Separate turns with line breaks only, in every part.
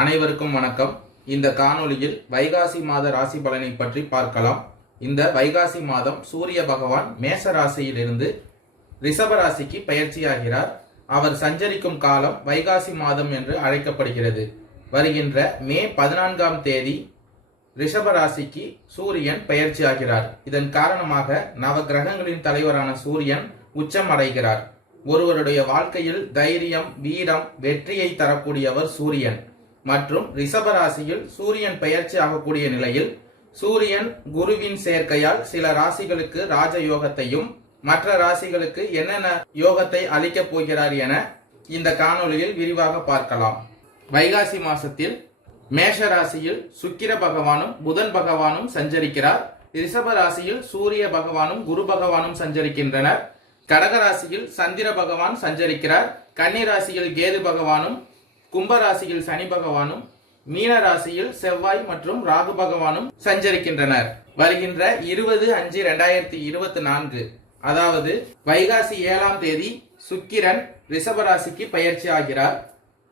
அனைவருக்கும் வணக்கம். இந்த காணொளியில் வைகாசி மாத ராசி பலனை பற்றி பார்க்கலாம். இந்த வைகாசி மாதம் சூரிய பகவான் மேச ராசியிலிருந்து ரிஷப ராசிக்கு பயிற்சியாகிறார். அவர் சஞ்சரிக்கும் காலம் வைகாசி மாதம் என்று அழைக்கப்படுகிறது. வருகின்ற மே பதினான்காம் தேதி ரிஷப ராசிக்கு சூரியன் பயிற்சியாகிறார். இதன் காரணமாக நவ கிரகங்களின் தலைவரான சூரியன் உச்சம் அடைகிறார். ஒருவருடைய வாழ்க்கையில் தைரியம் வீரம் வெற்றியை தரக்கூடியவர் சூரியன். மற்றும் ரிஷபராசியில் சூரியன் பெயர்ச்சி ஆகக்கூடிய நிலையில் சூரியன் குருவின் சேர்க்கையால் சில ராசிகளுக்கு ராஜ யோகத்தையும் மற்ற ராசிகளுக்கு என்னென்ன யோகத்தை அளிக்கப் போகிறார் என இந்த காணொளியில் விரிவாக பார்க்கலாம். வைகாசி மாசத்தில் மேஷ ராசியில் சுக்கிர பகவானும் புதன் பகவானும் சஞ்சரிக்கிறார். ரிஷப ராசியில் சூரிய பகவானும் குரு பகவானும் சஞ்சரிக்கின்றனர். கடகராசியில் சந்திர பகவான் சஞ்சரிக்கிறார். கன்னி ராசியில் கேது பகவானும் கும்பராசியில் சனி பகவானும் மீன ராசியில் செவ்வாய் மற்றும் ராகு பகவானும் சஞ்சரிக்கின்றனர். வருகின்ற இருபது அஞ்சு ரெண்டாயிரத்தி இருபத்தி நான்கு அதாவது வைகாசி ஏழாம் தேதி சுக்கிரன் ரிஷபராசிக்கு பயிற்சி ஆகிறார்.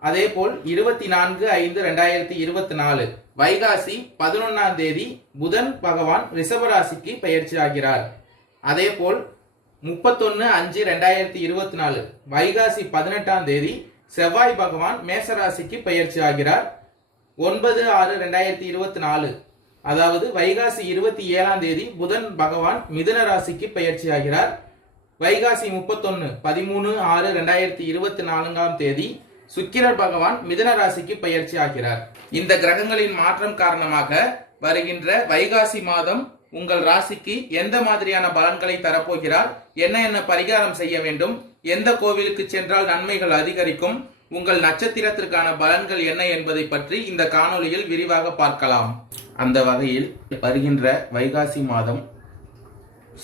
அதேபோல் இருபத்தி நான்கு ஐந்து ரெண்டாயிரத்தி இருபத்தி நாலு வைகாசி பதினொன்னாம் தேதி புதன் பகவான் ரிஷபராசிக்கு பயிற்சி ஆகிறார். அதேபோல் முப்பத்தொன்னு அஞ்சு ரெண்டாயிரத்தி இருபத்தி நாலு வைகாசி பதினெட்டாம் தேதி செவ்வாய் பகவான் மேசராசிக்கு பயிற்சி ஆகிறார் ஒன்பது ஆறு ரெண்டாயிரத்தி இருபத்தி நாலு. அதாவது வைகாசி இருபத்தி ஏழாம் தேதி புதன் பகவான் மிதுன ராசிக்கு பயிற்சி ஆகிறார் வைகாசி முப்பத்தொன்னு பதிமூணு ஆறு ரெண்டாயிரத்தி இருபத்தி நான்காம் தேதி சுக்கிரர் பகவான் மிதுன ராசிக்கு பயிற்சி ஆகிறார் இந்த கிரகங்களின் மாற்றம் காரணமாக வருகின்ற வைகாசி மாதம் உங்கள் ராசிக்கு எந்த மாதிரியான பலன்களை தரப்போகிறார்? என்ன என்ன பரிகாரம் செய்ய வேண்டும்? எந்த கோவிலுக்கு சென்றால் நன்மைகள் அதிகரிக்கும்? உங்கள் நட்சத்திரத்திற்கான பலன்கள் என்ன என்பதை பற்றி இந்த காணொளியில் விரிவாக பார்க்கலாம். அந்த வகையில் வருகின்ற வைகாசி மாதம்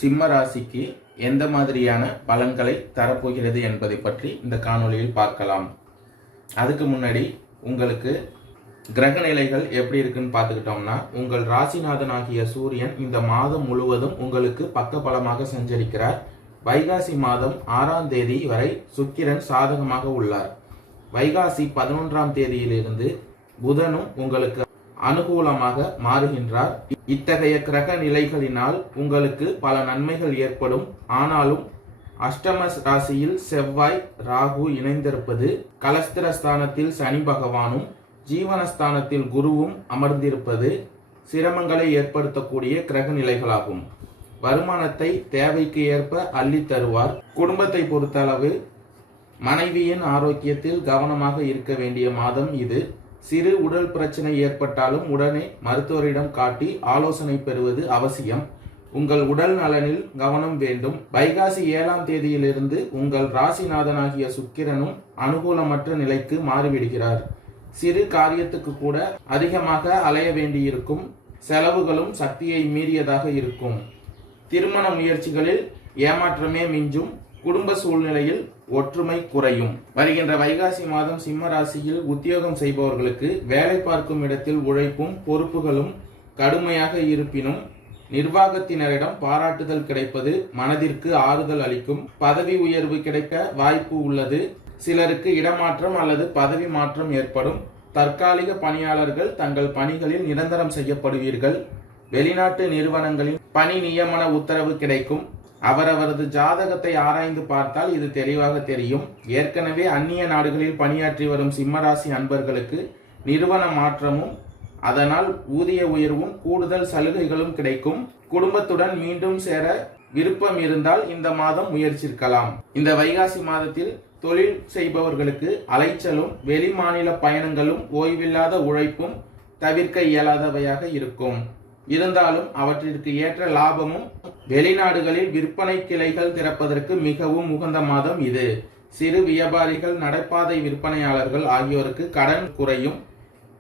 சிம்ம ராசிக்கு எந்த மாதிரியான பலன்களை தரப்போகிறது என்பதை பற்றி இந்த காணொளியில் பார்க்கலாம். அதுக்கு முன்னாடி உங்களுக்கு கிரக நிலைகள் எப்படி இருக்குன்னு பார்த்துக்கிட்டோம்னா உங்கள் ராசிநாதனாகிய சூரியன் இந்த மாதம் முழுவதும் உங்களுக்கு பக்க பலமாக சஞ்சரிக்கிறார். வைகாசி மாதம் ஆறாம் தேதி வரை சுக்கிரன் சாதகமாக உள்ளார். வைகாசி பதினொன்றாம் தேதியிலிருந்து புதனும் உங்களுக்கு அனுகூலமாக மாறுகின்றார். இத்தகைய கிரக நிலைகளினால் உங்களுக்கு பல நன்மைகள் ஏற்படும். ஆனாலும் அஷ்டம ராசியில் செவ்வாய் ராகு இணைந்திருப்பது கலஸ்திரஸ்தானத்தில் சனி பகவானும் ஜீவனஸ்தானத்தில் குருவும் அமர்ந்திருப்பது சிரமங்களை ஏற்படுத்தக்கூடிய கிரக நிலைகளாகும். வருமானத்தை தேவைக்கு ஏற்ப அள்ளி தருவார். குடும்பத்தை பொறுத்தளவு மனைவியின் ஆரோக்கியத்தில் கவனமாக இருக்க வேண்டிய மாதம் இது. சிறு உடல் பிரச்சனை ஏற்பட்டாலும் உடனே மருத்துவரிடம் காட்டி ஆலோசனை பெறுவது அவசியம். உங்கள் உடல் நலனில் கவனம் வேண்டும். வைகாசி ஏழாம் தேதியிலிருந்து உங்கள் ராசிநாதனாகிய சுக்கிரனும் அனுகூலமற்ற நிலைக்கு மாறிவிடுகிறார். சிறு காரியத்துக்கு கூட அதிகமாக அலைய வேண்டியிருக்கும். செலவுகளும் சக்தியை மீறியதாக இருக்கும். திருமண முயற்சிகளில் ஏமாற்றமே மிஞ்சும். குடும்ப சூழ்நிலையில் ஒற்றுமை குறையும். வருகின்ற வைகாசி மாதம் சிம்ம ராசியில் உத்தியோகம் செய்பவர்களுக்கு வேலை பார்க்கும் இடத்தில் உழைப்பும் பொறுப்புகளும் கடுமையாக இருப்பினும் நிர்வாகத்தினரிடம் பாராட்டுதல் கிடைப்பது மனதிற்கு ஆறுதல் அளிக்கும். பதவி உயர்வு கிடைக்க வாய்ப்பு உள்ளது. சிலருக்கு இடமாற்றம் அல்லது பதவி மாற்றம் ஏற்படும். தற்காலிக பணியாளர்கள் தங்கள் பணிகளில் நிரந்தரம் செய்யப்படுவீர்கள். வெளிநாட்டு நிறுவனங்களின் பணி நியமன உத்தரவு கிடைக்கும். அவரவரது ஜாதகத்தை ஆராய்ந்து பார்த்தால் இது தெளிவாக தெரியும். ஏற்கனவே அந்நிய நாடுகளில் பணியாற்றி வரும் சிம்மராசி அன்பர்களுக்கு நிறுவன மாற்றமும் அதனால் ஊதிய உயர்வும் கூடுதல் சலுகைகளும் கிடைக்கும். குடும்பத்துடன் மீண்டும் சேர விருப்பம் இருந்தால் இந்த மாதம் முயற்சிக்கலாம். இந்த வைகாசி மாதத்தில் தொழில் செய்பவர்களுக்கு அலைச்சலும் வெளிமாநில பயணங்களும் ஓய்வில்லாத உழைப்பும் தவிர்க்க இயலாதவையாக இருக்கும். இருந்தாலும் அவற்றிற்கு ஏற்ற லாபமும் வெளிநாடுகளில் விற்பனை கிளைகள் திறப்பதற்கு மிகவும் உகந்த மாதம் இது. சிறு வியாபாரிகள் நடைபாதை விற்பனையாளர்கள் ஆகியோருக்கு கடன் குறையும்.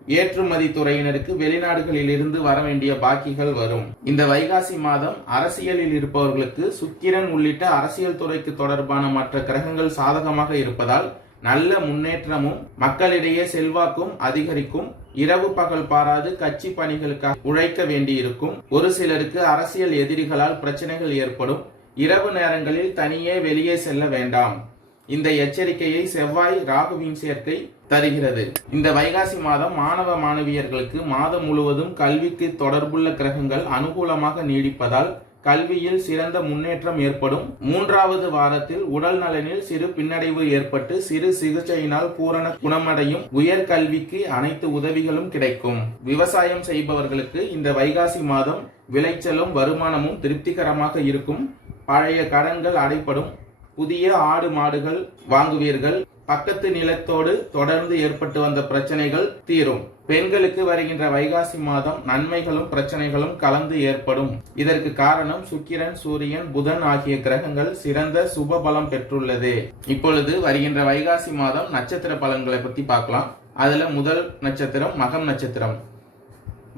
ஏற்றுமதி துறையினருக்கு வெளிநாடுகளில் இருந்து வர வேண்டிய பாக்கிகள் வரும். இந்த வைகாசி மாதம் அரசியலில் இருப்பவர்களுக்கு சுக்கிரன் உள்ளிட்ட அரசியல் துறைக்கு தொடர்பான மற்ற கிரகங்கள் சாதகமாக இருப்பதால் நல்ல முன்னேற்றமும் மக்களிடையே செல்வாக்கும் அதிகரிக்கும் இரவு பகல் பாராது கட்சி பணிகளுக்காக உழைக்க வேண்டியிருக்கும். ஒரு சிலருக்கு அரசியல் எதிரிகளால் பிரச்சனைகள் ஏற்படும். இரவு நேரங்களில் தனியே வெளியே செல்ல வேண்டாம். இந்த எச்சரிக்கையை செவ்வாய் ராகுவின் சேர்க்கை தருகிறது. இந்த வைகாசி மாதம் மாணவ மாணவியர்களுக்கு மாதம் முழுவதும் கல்விக்கு தொடர்புள்ள கிரகங்கள் அனுகூலமாக நீடிப்பதால் கல்வியில் சிறந்த முன்னேற்றம் ஏற்படும். மூன்றாவது வாரத்தில் உடல் நலனில் சிறு பின்னடைவு ஏற்பட்டு சிறு சிகிச்சையினால் பூரண குணமடையும். உயர் கல்விக்கு அனைத்து உதவிகளும் கிடைக்கும். விவசாயம் செய்பவர்களுக்கு இந்த வைகாசி மாதம் விளைச்சலும் வருமானமும் திருப்திகரமாக இருக்கும். பழைய கடன்கள் அடைப்படும். புதிய ஆடு மாடுகள் வாங்குவீர்கள். பக்கத்து நிலத்தோடு தொடர்ந்து ஏற்பட்டு வந்த பிரச்சனைகள் தீரும். பெண்களுக்கு வருகின்ற வைகாசி மாதம் நன்மைகளும் பிரச்சனைகளும் கலந்து ஏற்படும். இதற்கு காரணம் சுக்கிரன் சூரியன் புதன் ஆகிய கிரகங்கள் சிறந்த சுப பலம் பெற்றுள்ளது. இப்பொழுது வருகின்ற வைகாசி மாதம் நட்சத்திர பலன்களை பத்தி பார்க்கலாம். அதுல முதல் நட்சத்திரம் மகம் நட்சத்திரம்.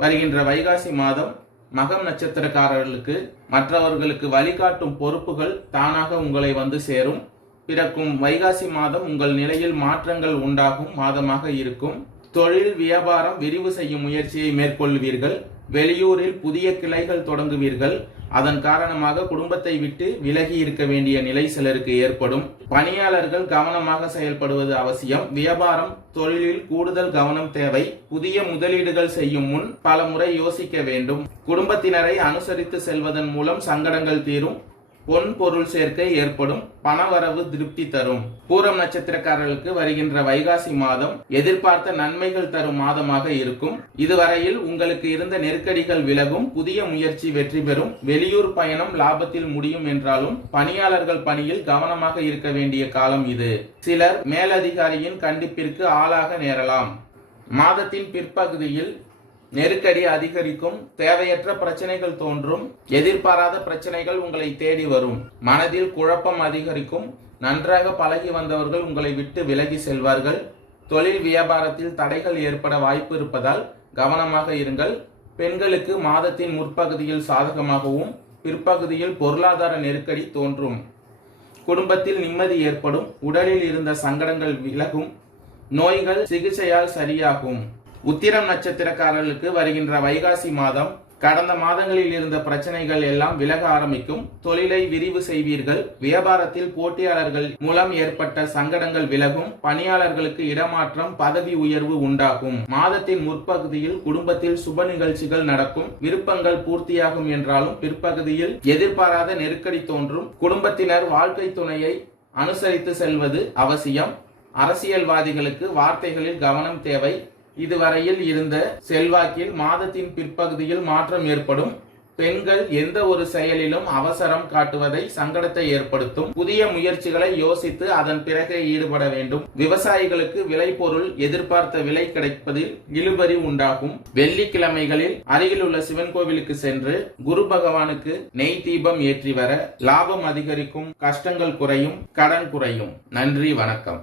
வருகின்ற வைகாசி மாதம் மகம் நட்சத்திரக்காரர்களுக்கு மற்றவர்களுக்கு வழிகாட்டும் பொறுப்புகள் தானாக உங்களை வந்து சேரும். பிறக்கும் வைகாசி மாதம் உங்கள் நிலையில் மாற்றங்கள் உண்டாகும் மாதமாக இருக்கும். தொழில் வியாபாரம் விரிவு செய்யும் முயற்சியை மேற்கொள்வீர்கள். வெளியூரில் புதிய கிளைகள் தொடங்குவீர்கள். அதன் காரணமாக குடும்பத்தை விட்டு விலகி இருக்க வேண்டிய நிலை சிலருக்கு ஏற்படும். பணியாளர்கள் கவனமாக செயல்படுவது அவசியம். வியாபாரம் தொழிலில் கூடுதல் கவனம் தேவை. புதிய முதலீடுகள் செய்யும் முன் பல முறை யோசிக்க வேண்டும். குடும்பத்தினரை அனுசரித்து செல்வதன் மூலம் சங்கடங்கள் தீரும். பொன் பொருள் சேர்க்கை ஏற்படும் பணவரவு திருப்தி தரும். பூரம் நட்சத்திரக்காரர்களுக்கு வருகின்ற வைகாசி மாதம் எதிர்பார்த்த நன்மைகள் தரும் மாதமாக இருக்கும். இதுவரையில் உங்களுக்கு இருந்த நெருக்கடிகள் விலகும் புதிய முயற்சி வெற்றி பெறும். வெளியூர் பயணம் லாபத்தில் முடியும் என்றாலும் பணியாளர்கள் பணியில் கவனமாக இருக்க வேண்டிய காலம் இது. சிலர் மேலதிகாரியின் கண்டிப்பிற்கு ஆளாக நேரலாம். மாதத்தின் பிற்பகுதியில் நெருக்கடி அதிகரிக்கும் தேவையற்ற பிரச்சனைகள் தோன்றும் எதிர்பாராத பிரச்சனைகள் உங்களை தேடி வரும். மனதில் குழப்பம் அதிகரிக்கும் நன்றாக பழகி வந்தவர்கள் உங்களை விட்டு விலகி செல்வார்கள். தொழில் வியாபாரத்தில் தடைகள் ஏற்பட வாய்ப்பு இருப்பதால் கவனமாக இருங்கள். பெண்களுக்கு மாதத்தின் முற்பகுதியில் சாதகமாகவும் பிற்பகுதியில் பொருளாதார நெருக்கடி தோன்றும். குடும்பத்தில் நிம்மதி ஏற்படும் உடலில் இருந்த சங்கடங்கள் விலகும் நோய்கள் சிகிச்சையால் சரியாகும். உத்திரம் நட்சத்திரக்காரர்களுக்கு வருகின்ற வைகாசி மாதம் கடந்த மாதங்களில் இருந்த பிரச்சனைகள் எல்லாம் விலக ஆரம்பிக்கும். தொழிலை விரிவு செய்வீர்கள். வியாபாரத்தில் போட்டியாளர்கள் மூலம் ஏற்பட்ட சங்கடங்கள் விலகும். பணியாளர்களுக்கு இடமாற்றம் பதவி உயர்வு உண்டாகும். மாதத்தின் முற்பகுதியில் குடும்பத்தில் சுப நிகழ்ச்சிகள் நடக்கும். விருப்பங்கள் பூர்த்தியாகும் என்றாலும் பிற்பகுதியில் எதிர்பாராத நெருக்கடி தோன்றும். குடும்பத்தினர் வாழ்க்கை துணையை அனுசரித்து செல்வது அவசியம். அரசியல்வாதிகளுக்கு வார்த்தைகளில் கவனம் தேவை. இதுவரையில் இருந்த செல்வாக்கில் மாதத்தின் பிற்பகுதியில் மாற்றம் ஏற்படும். பெண்கள் எந்த ஒரு செயலிலும் அவசரம் காட்டுவதை சங்கடத்தை ஏற்படுத்தும். புதிய முயற்சிகளை யோசித்து அதன் பிறகே ஈடுபட வேண்டும். விவசாயிகளுக்கு விளைபொருள் எதிர்பார்த்த விலை கிடைப்பதில் இழுபறி உண்டாகும். வெள்ளிக்கிழமைகளில் அருகில் உள்ள சிவன் கோவிலுக்கு சென்று குரு பகவானுக்கு நெய் தீபம் ஏற்றி வர லாபம் அதிகரிக்கும். கஷ்டங்கள் குறையும். கடன் குறையும். நன்றி வணக்கம்.